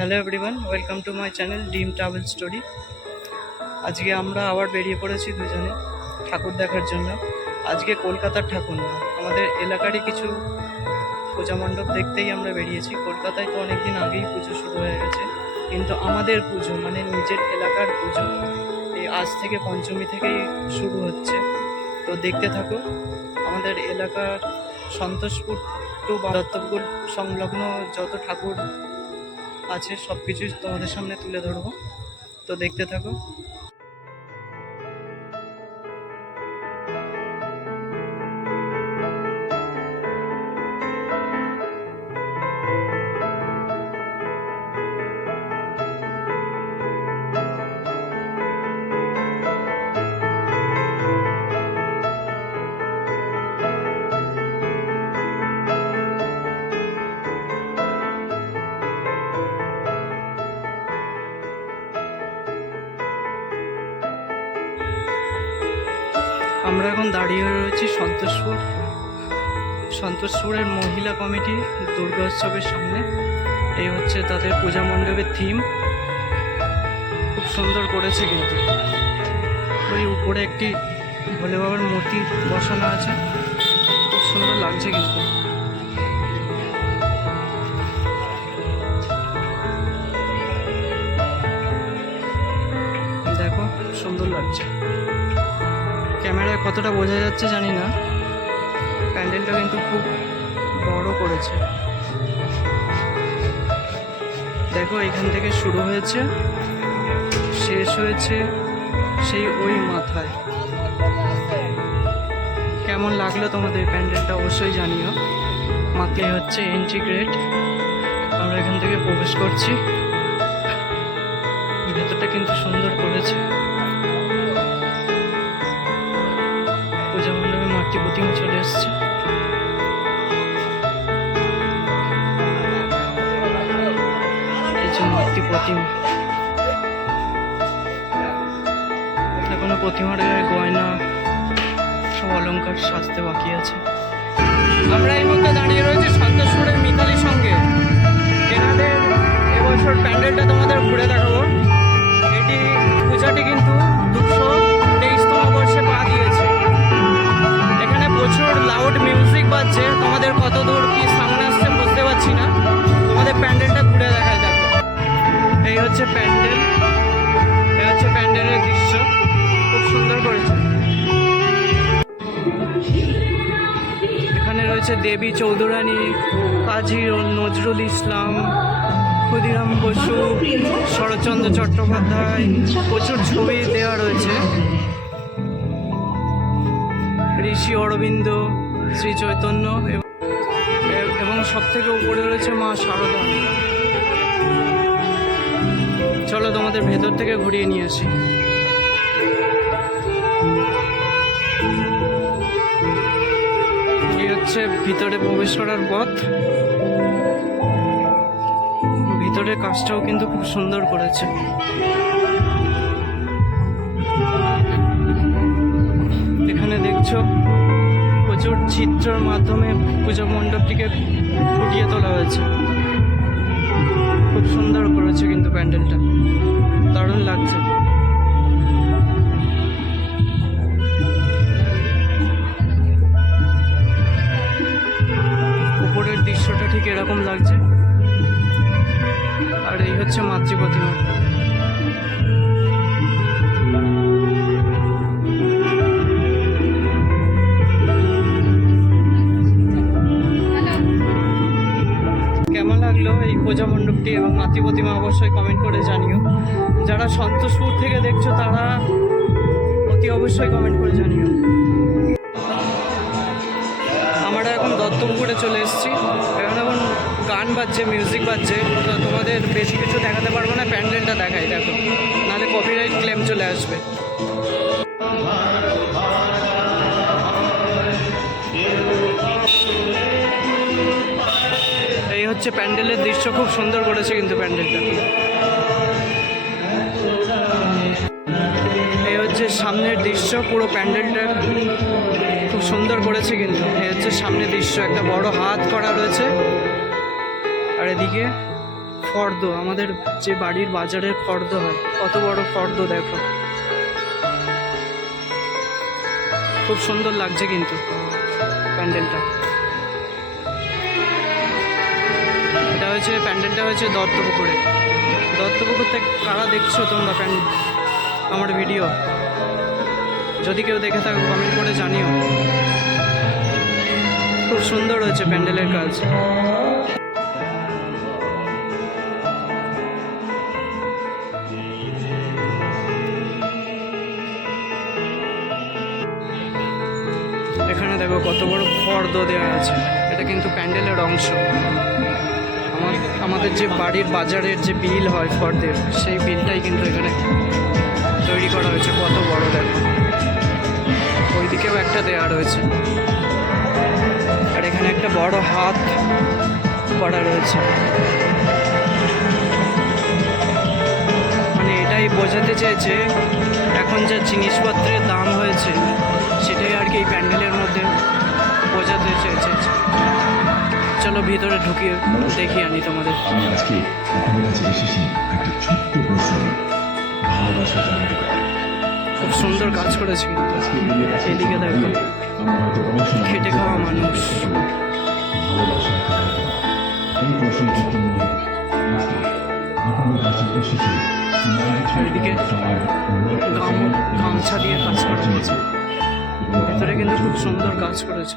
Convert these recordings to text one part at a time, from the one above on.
Hello everyone welcome to my channel dim travel story আজকে আমরা আবার বেরিয়ে পড়েছি দুজনে ঠাকুর দেখার জন্য। আজকে কলকাতার ঠাকুর না, আমাদের এলাকারই কিছু পূজা মণ্ডপ দেখতেই আমরা বেরিয়েছি। কলকাতায় তো অনেক দিন আগেই পুজো শুরু হয়ে গেছে, কিন্তু আমাদের পুজো মানে নিজের এলাকার পুজো, এই আজ থেকে পঞ্চমী থেকেই শুরু হচ্ছে। তো দেখতে থাকো, আমাদের এলাকার সন্তোষপুর টু দত্তপুর সংলগ্ন যত ঠাকুর আছে সব কিছুই তোমাদের সামনে তুলে ধরবো। তো দেখতে থাকো। আমরা এখন দাঁড়িয়ে রয়েছি সন্তোষপুর। সন্তোষপুরের মহিলা কমিটি দুর্গা উৎসবের সামনে। এই হচ্ছে তাদের পূজা মণ্ডপের থিম খুব সুন্দর করেছে কিন্তু। ওই উপরে একটি ভোলে বাবার মূর্তি বসানো আছে। খুব সুন্দর লাগছে কিন্তু। ক্যামেরায় কতটা বোঝা যাচ্ছে জানি না। প্যান্ডেলটা কিন্তু খুব বড় করেছে। দেখো, এখান থেকে শুরু হয়েছে, শেষ হয়েছে সেই ওই মাথায়। কেমন লাগল তোমাদের প্যান্ডেলটা অবশ্যই জানিও। মাকে হচ্ছে এন্ট্রি গ্রেড আমরা এখান থেকে প্রবেশ করছি। এই যে মাতৃ প্রতিমা। এখনও প্রতিমার গায়ে গয়না সব অলংকার সাজতে বাকি আছে। আমরা এই মুহূর্তে দাঁড়িয়ে রয়েছি সন্তোষপুরের মিতালির সঙ্গে। এনাদের এবছর প্যান্ডেলটা তোমাদের ঘুরে দেখাবো। এটি পূজাটি কিন্তু লাউড মিউজিক বাজছে, তোমাদের কত দূর কি সামনে আসছে বুঝতে পারছি না। তোমাদের প্যান্ডেলটা ঘুরে দেখো। এই হচ্ছে প্যান্ডেল। এই হচ্ছে প্যান্ডেলের দৃশ্য। খুব সুন্দর করেছে। এখানে রয়েছে দেবী চৌধুরানী, কাজী নজরুল ইসলাম, ক্ষুদিরাম বসু, শরৎচন্দ্র চট্টোপাধ্যায়, প্রচুর ছবি দেওয়া রয়েছে। ঋষি অরবিন্দ শ্রী চৈতন্য এবং- সব থেকে উপরে রয়েছে মা শারদা চলো তোমাদের ভেতর থেকে ঘুরিয়ে নিয়ে আসি। হচ্ছে ভিতরে প্রবেশ করার পথ। ভিতরে কাজটাও কিন্তু খুব সুন্দর করেছে। এখানে দেখছ প্রচুর চিত্রের মাধ্যমে পুজো মণ্ডপটিকে ফুটিয়ে তোলা হয়েছে। খুব সুন্দর করেছে কিন্তু প্যান্ডেলটা। দারুণ লাগছে। উপরের দৃশ্যটা ঠিক এরকম লাগছে। আর এই হচ্ছে মাতৃ প্রতিমা পূজা মণ্ডপটি এবং মাতৃ প্রতিমা অবশ্যই কমেন্ট করে জানিও। যারা সন্তোষপুর থেকে দেখছ, তারা অতি অবশ্যই কমেন্ট করে জানিও। আমরা এখন দত্তপুরে চলে এসেছি। এখন এখন গান বাজছে মিউজিক বাজছে। তো তোমাদের বেশি কিছু দেখাতে পারব না, প্যান্ডেলটা দেখাই, দেখো। নাহলে কপিরাইট ক্লেম চলে আসবে। হচ্ছে প্যান্ডেলের দৃশ্য খুব সুন্দর করেছে কিন্তু প্যান্ডেলটা। এই হচ্ছে সামনের দৃশ্য, পুরো প্যান্ডেলটার খুব সুন্দর করেছে কিন্তু। এই হচ্ছে সামনের দৃশ্য, একটা বড় হাত করা রয়েছে। আর এদিকে ফর্দ, আমাদের যে বাড়ির বাজারের ফর্দ হয়, কত বড় ফর্দ দেখো। খুব সুন্দর লাগছে কিন্তু প্যান্ডেলটা। হয়েছে, প্যান্ডেলটা হয়েছে দত্তপুকুরে। দত্তপুকুর থেকে কারা দেখছ তোমরা প্যান্ড আমার ভিডিও? যদি কেউ দেখে থাকো কমেন্ট করে জানিও। খুব সুন্দর হয়েছে প্যান্ডেলের কাজ। এখানে দেখো কত বড় ফর্দ দেওয়া আছে। এটা কিন্তু প্যান্ডেলের অংশ। আমাদের যে বাড়ির বাজারের যে বিল হয় ফর্দের সেই বিলটাই কিন্তু এখানে তৈরি করা হয়েছে কত বড় দেখো ওইদিকেও একটা দেওয়া রয়েছে। আর এখানে একটা বড় হাত করা রয়েছে। মানে এটাই বোঝাতে চেয়েছে এখন যা জিনিসপত্রের দাম হয়েছে, সেটাই আর কি এই প্যান্ডেলের মধ্যে বোঝাতে চেয়েছে চলো ভিতরে ঢুকিয়ে দেখি আনি তোমাদের। আমি আজকে আপনাদের কাছে এসেছি একটা ছোট্ট প্রশ্নে ভালোবাসা জানতে খুব সুন্দর কাজ করেছে এদিকে দেখো। খেটে খাওয়া মানুষ। ভালোবাসা এই প্রশ্নের নিয়ে আপনাদের কাছে এসেছি। এদিকে গামছা দিয়ে কাজ করা হয়েছে। ভেতরে কিন্তু খুব সুন্দর কাজ করেছে।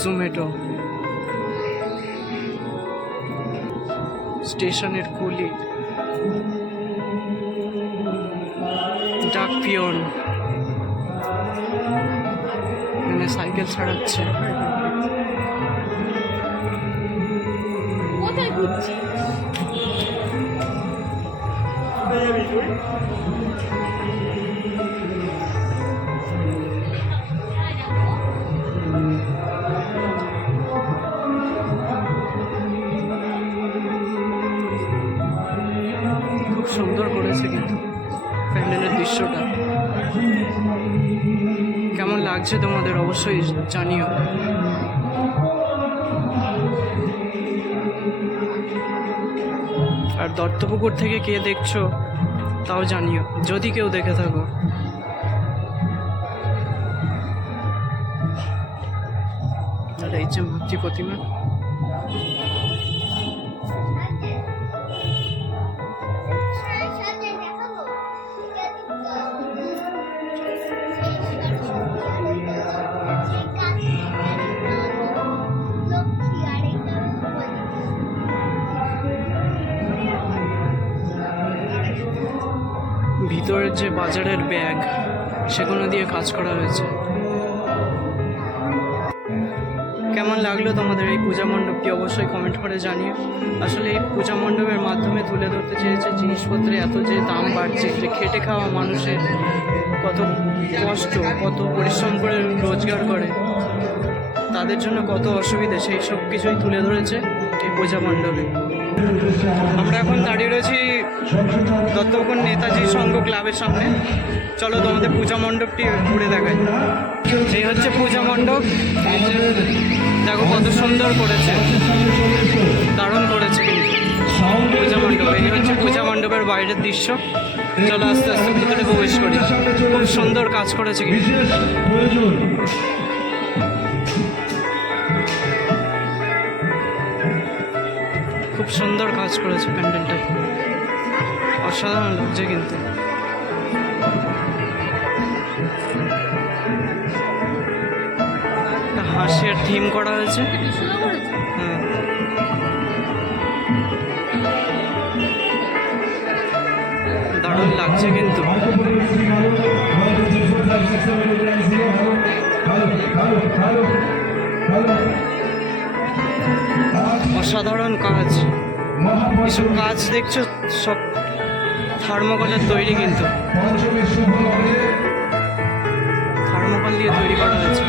জোম্যাটো স্টেশনের কুলি। ডাক পিয়ন এখানে সাইকেল ছাড়াচ্ছে। কোথায় খুব সুন্দর করেছে কিন্তু প্যান্ডেলের দৃশ্যটা। কেমন লাগছে তোমাদের অবশ্যই জানিও। আর দত্তপুকুর থেকে কে দেখছ? তাও জানিও যদি কেউ দেখে থাকো। এই যে মূর্তি প্রতিমা। ভিতরের যে বাজারের ব্যাগ, সেগুলো দিয়ে কাজ করা হয়েছে। কেমন লাগল তোমাদের এই পূজা মণ্ডপটি অবশ্যই কমেন্ট করে জানিও। আসলে এই পূজা মণ্ডপের মাধ্যমে তুলে ধরতে চেয়েছে জিনিসপত্রে এত যে দাম বাড়ছে, যে খেটে খাওয়া মানুষের কত কষ্ট, কত পরিশ্রম করে রোজগার করে, তাদের জন্য কত অসুবিধে, সেই সব কিছুই তুলে ধরেছে এই পূজা মণ্ডপে। আমরা এখন দাঁড়িয়ে রয়েছি দত্তপুকুর নেতাজি সংঘ ক্লাবের সামনে। চলো তোমাদের পূজা মণ্ডপটি ঘুরে দেখাই। এই হচ্ছে পূজা মণ্ডপ। দেখো কত সুন্দর করেছে। দারুণ করেছে কিন্তু পূজা মণ্ডপ। এই হচ্ছে পূজা মণ্ডপের বাইরের দৃশ্য। চলো আস্তে আস্তে ভিতরে প্রবেশ করি। খুব সুন্দর কাজ করেছে কিন্তু। খুব সুন্দর কাজ করেছে প্যান্ডেলটায় অসাধারণ লাগছে কিন্তু। হাসির থিম করা হয়েছে। হ্যাঁ। দারুণ লাগছে কিন্তু। অসাধারণ কাজ। এসব কাজ দেখছ সব থার্মোকলের তৈরি কিন্তু। থার্মোকল দিয়ে তৈরি করা হয়েছে।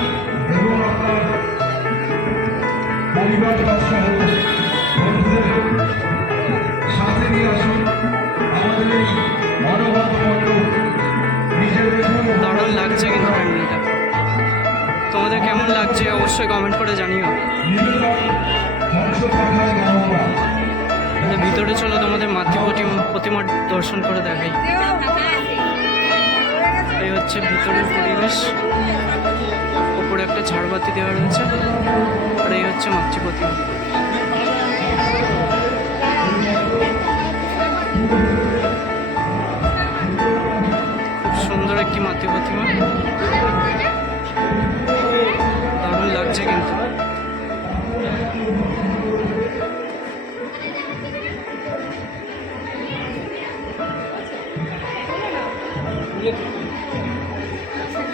দারুণ লাগছে কিন্তু প্যান্ডেলটা তোমাদের কেমন লাগছে? অবশ্যই কমেন্ট করে জানিও। ভিতরে চলো, তোমাদের মাতৃ প্রতিমা- প্রতিমার দর্শন করে দেখাই। এই হচ্ছে ভিতরের পরিবেশ। উপরে একটা ঝাড়বাতি দেওয়া রয়েছে, আর এই হচ্ছে মাতৃ প্রতিমা। খুব সুন্দর একটি মাতৃ প্রতিমা।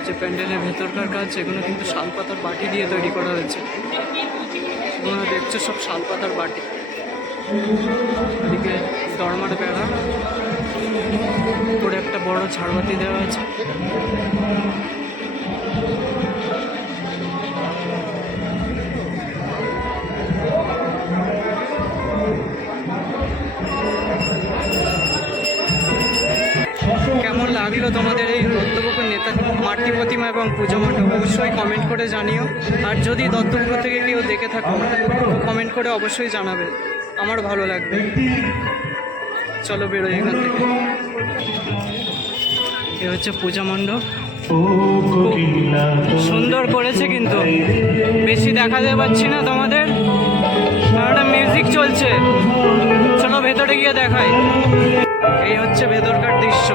যে প্যান্ডেলের ভেতরকার কাজ এগুলো কিন্তু শাল পাতার বাটি দিয়ে তৈরি করা হয়েছে। তোমরা দেখছ সব শাল পাতার বাটি। এদিকে দরমার বেড়া। উপরে একটা বড় ঝাড়বাতি দেওয়া আছে। লাগল তোমাদের এই দত্তপুকুর নেতা মাতৃ প্রতিমা এবং পুজো মণ্ডপ। অবশ্যই কমেন্ট করে জানিও। আর যদি দত্তপুকুর থেকে কেউ দেখে থাকো কমেন্ট করে অবশ্যই জানাবে। আমার ভালো লাগবে। চলো বেরোই এখান থেকে। এ হচ্ছে পূজা মণ্ডপ। সুন্দর করেছে কিন্তু। বেশি দেখাতে পাচ্ছি না তোমাদের। কারণ মিউজিক চলছে। চলো ভেতরে গিয়ে দেখাই। এই হচ্ছে ভেতরকার দৃশ্য।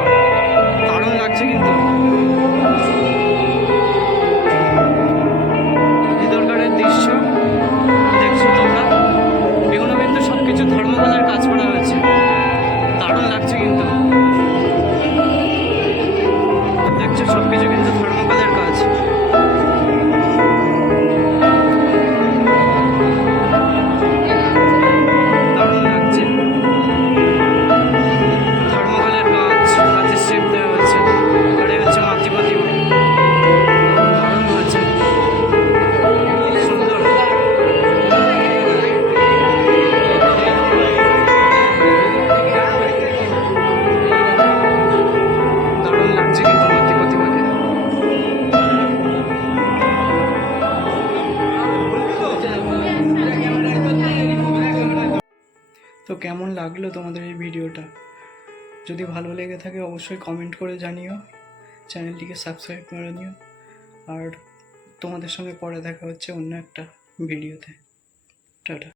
লাগল তোমাদের এই ভিডিওটা। যদি ভালো লেগে থাকে অবশ্যই কমেন্ট করে জানিও। চ্যানেলটিকে সাবস্ক্রাইব করে নিও। আর তোমাদের সঙ্গে পরে দেখা হচ্ছে অন্য একটা ভিডিওতে। টাটা।